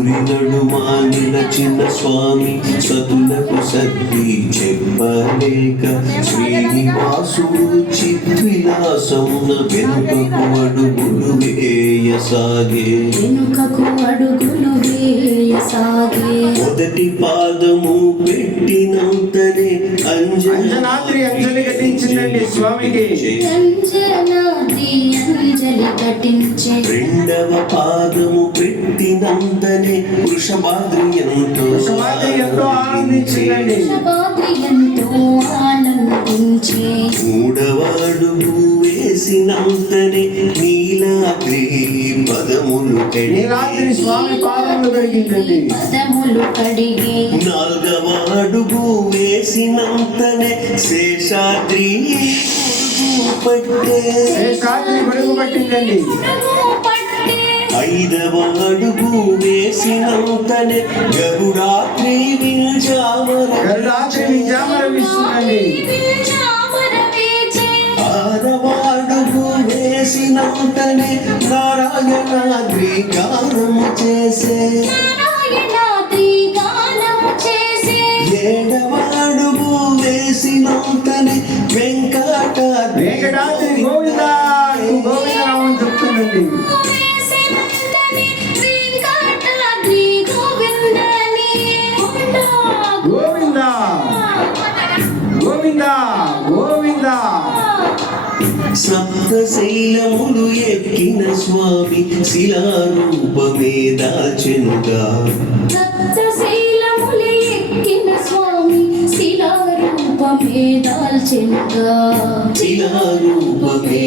ఊరి నడుమా నిలచిన స్వామి సతులకు సర్ది చెప్పలేక శ్రీనివాసుడు చిద్విలాసమున వెనుకకు అడుగులు వేయసాగే మొదటి పాదము పెట్టినంతనే అంజనాద్రి అంజలి ఘటించిందండి స్వామికి. రెండవ పాదము పెట్టినంతనే వృషభాద్రి ఎంతో ఆనందించిందండి. మూడవ అడుగు వేసినంతనే నీలాద్రి పదములు నీలాద్రి స్వామి పాదములు కడిగి నాలుగవ అడుగు వేసినంతనే శేషాద్రి పడుగు పట్టిందండి. ఐదవ అడుగు వేసినంతనే గరుడాద్రి వింజామరమిస్తుందండి. ఆరవ అడుగు వేసినంతనే నారాయణాద్రి గానము చేసే ఏడవ అడుగు వేసినంతనే వెంకటాద్రి గోవిందా గోవిందరామని చెప్తుందండి. గోవిందా గోవిందా గోవిందా. సప్తశైలములు ఎక్కిన స్వామి శిలారూపమే దాచెనుగా శిలారూపమే